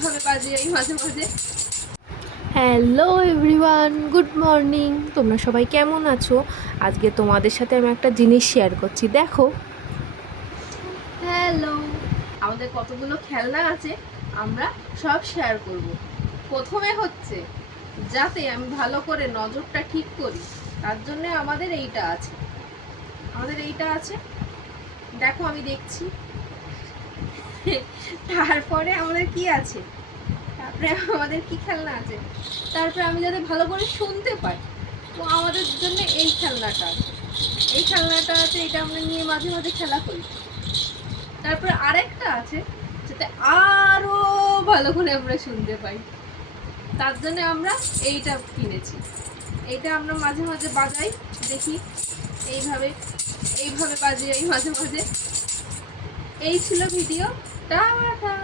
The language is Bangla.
এইভাবে বাজাই মাঝে মাঝে। Hello everyone, good morning. তোমরা সবাই কেমন আছো? আজকে তোমাদের সাথে আমি একটা জিনিস শেয়ার করছি, দেখো। হ্যালো, আমাদের কতগুলো খেলনা আছে, আমরা সব শেয়ার করব। প্রথমে হচ্ছে যাতে আমি ভালো করে নজরটা ঠিক করি, তার জন্য আমাদের এইটা আছে, দেখো আমি দেখছি। তারপরে আমাদের কি আছে, তারপরে আমাদের কি খেলনা আছে, তারপরে আমি যাতে ভালো করে শুনতে পাই, তো আমাদের জন্য এই খেলনাটা আছে। এই খেলনাটা আছে, এটা আমরা নিয়ে মাঝে মাঝে খেলা করি। তারপরে আরেকটা আছে, যাতে আরো ভালো করে আমরা শুনতে পাই, তার জন্য আমরা এইটা কিনেছি। এইটা আমরা মাঝে মাঝে বাজাই, দেখি এইভাবে এইভাবে বাজাই মাঝে মাঝে। এই ছিল ভিডিও, টাটা।